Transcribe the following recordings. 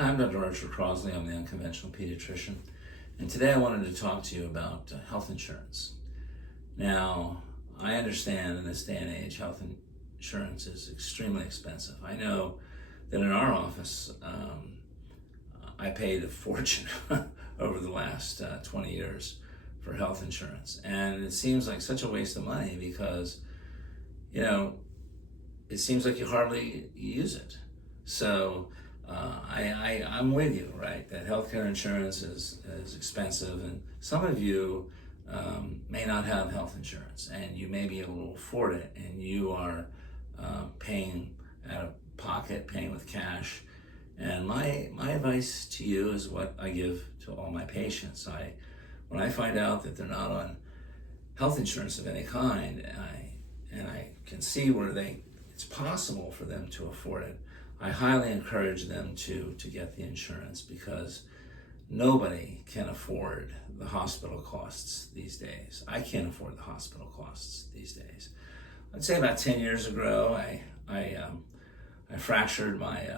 Hi, I'm Dr. Archer Crosley. I'm the unconventional pediatrician. And today I wanted to talk to you about health insurance. Now, I understand in this day and age, health insurance is extremely expensive. I know that in our office, I paid a fortune over the last 20 years for health insurance. And it seems like such a waste of money because, you know, it seems like you hardly use it. So I'm with you, right? That healthcare insurance is expensive, and some of you may not have health insurance, and you may be able to afford it, and you are paying out of pocket, paying with cash. And my advice to you is what I give to all my patients. When I find out that they're not on health insurance of any kind, and I can see where it's possible for them to afford it, I highly encourage them to get the insurance, because nobody can afford the hospital costs these days. I can't afford the hospital costs these days. I'd say about 10 years ago, I fractured my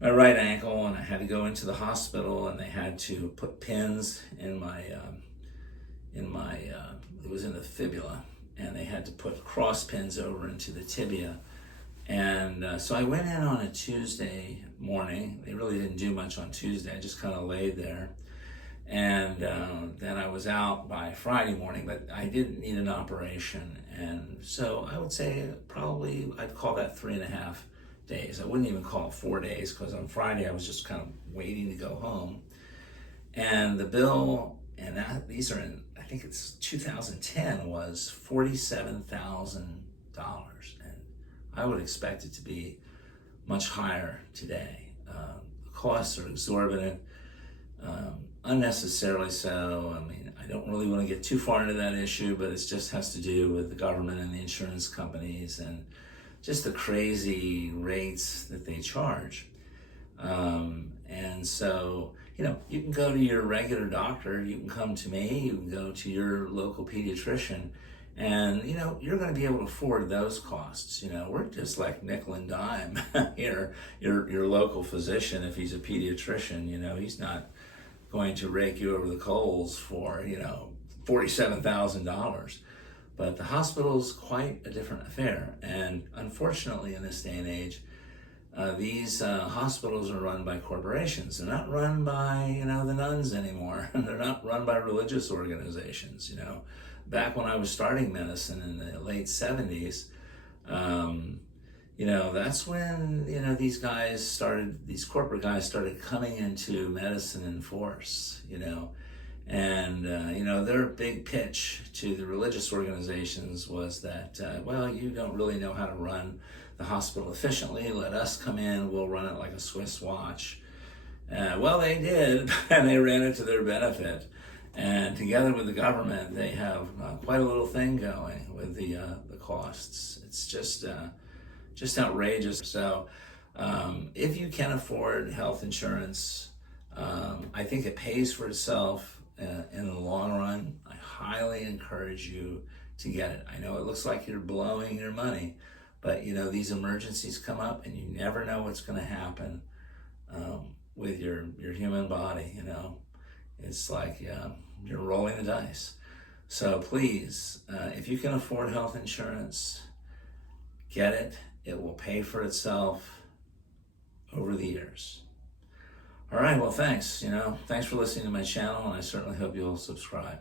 right ankle, and I had to go into the hospital, and they had to put pins in my it was in the fibula, and they had to put cross pins over into the tibia. And so I went in on a Tuesday morning. They really didn't do much on Tuesday. I just kind of laid there. And then I was out by Friday morning, but I didn't need an operation. And so I would say probably I'd call that 3.5 days. I wouldn't even call it 4 days, because on Friday I was just kind of waiting to go home. And the bill, and these are in, I think it's 2010, was $47,000. I would expect it to be much higher today. The costs are exorbitant, unnecessarily so. I mean, I don't really want to get too far into that issue, but it just has to do with the government and the insurance companies and just the crazy rates that they charge. And so, you can go to your regular doctor, you can come to me, you can go to your local pediatrician, and you're going to be able to afford those costs. We're just like nickel and dime here. Your local physician, if he's a pediatrician, he's not going to rake you over the coals for $47,000. But the hospital's quite a different affair, and unfortunately, in this day and age, these hospitals are run by corporations. They're not run by the nuns anymore. They're not run by religious organizations. Back when I was starting medicine in the late 70s, that's when, these corporate guys started coming into medicine in force, and, their big pitch to the religious organizations was that, you don't really know how to run the hospital efficiently. Let us come in, we'll run it like a Swiss watch. They did, and they ran it to their benefit. And together with the government, they have quite a little thing going with the costs. It's just outrageous. So if you can afford health insurance, I think it pays for itself in the long run. I highly encourage you to get it. I know it looks like you're blowing your money, but these emergencies come up, and you never know what's going to happen with your human body. It's like you're rolling the dice. So please, if you can afford health insurance, get it. It will pay for itself over the years. All right, well, thanks. Thanks for listening to my channel, and I certainly hope you'll subscribe.